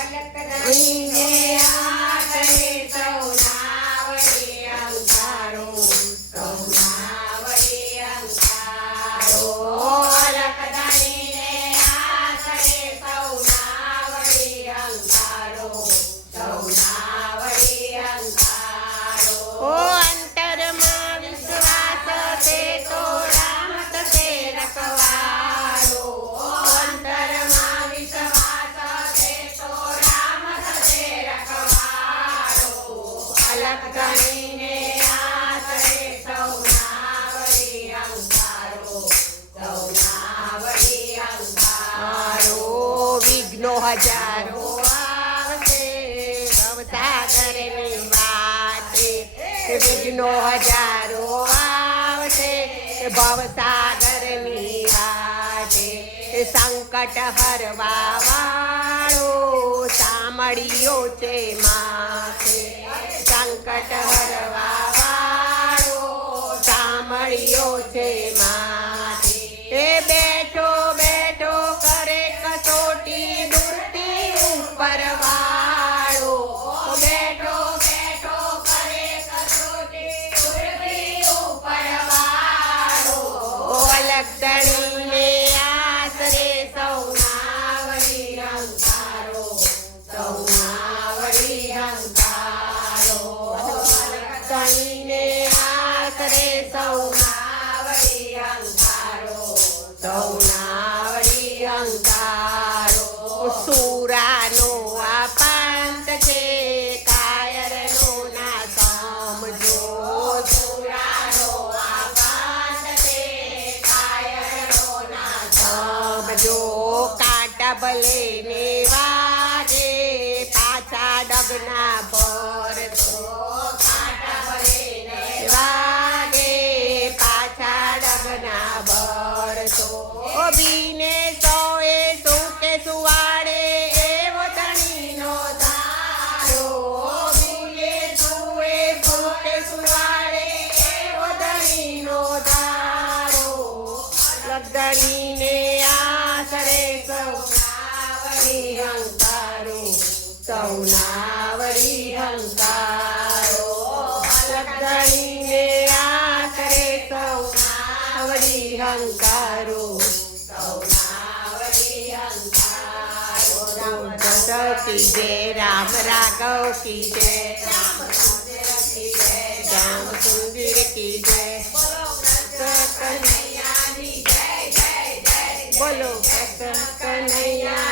અલકધાઈને આસરે સૌના વળી અંકારો, સૌના વળી અંકારો. અલકધાઈને આસરે સૌના વળી અંકારો, સૌના વળી અંકારો. ઓ અંતરમાં વિશ્વાસ તે તો રામ તે રખવાળો. અંતરમાં વિશ્વાસ છે તો રામ થશે રખવાળો. અલકધાઈને આસરે સૌના વળી અંકારો, સૌના વળી અંકારો. વિઘ્નો હજારો આવશે ભવસાગરની વાટે. વિઘ્નો હજારો આવશે ભવસાગરની વાટે. સંકટ હરવા વાળો સામળિયો છે માથે. સંકટ હરવા વાળો સામળિયો છે માથે. એ બેઠો બેઠો કરે કસોટી દૂરથી ઉપર વાળો. બેઠો બેઠો કરે કસોટી દૂરથી ઉપર વાળો. અલકધણીને આસરે સૌના વળી અંકારો, સૌના વળી અંકારો. અલકધણીને આસરે સૌના વળી અંકારો, સૌના વળી અંકારો. સુરાનો આ પાંત છે કાયરનો ના સમજો. સુરાનો આ પાંથ છે કાયરનો ના સમજો. કાંટા ભલે ને વાગે પાછા ડગના ભરતો. કાંટા ભરીને વાગે પાછા ડગના ભરતો. બીને સોએ સુકે સુવાડે એવો ધણીનો ધારો. બીને સુએ સુકે સુવાડે એવો ધણીનો ધારો. લગધણીને આસરે સૌના વળી અંકારો, સૌના વળી અંકારો. લગધણીને આસરે સૌના વળી અંકારો. સૌના વળી અંકારો. રામ કી જય, રામ રાઘવ કી જય, રામ સુંદર કી જય, રામ સુંદર કી જય. કનૈયાની જય જય જય. બોલો કૃષ્ણ કનૈયા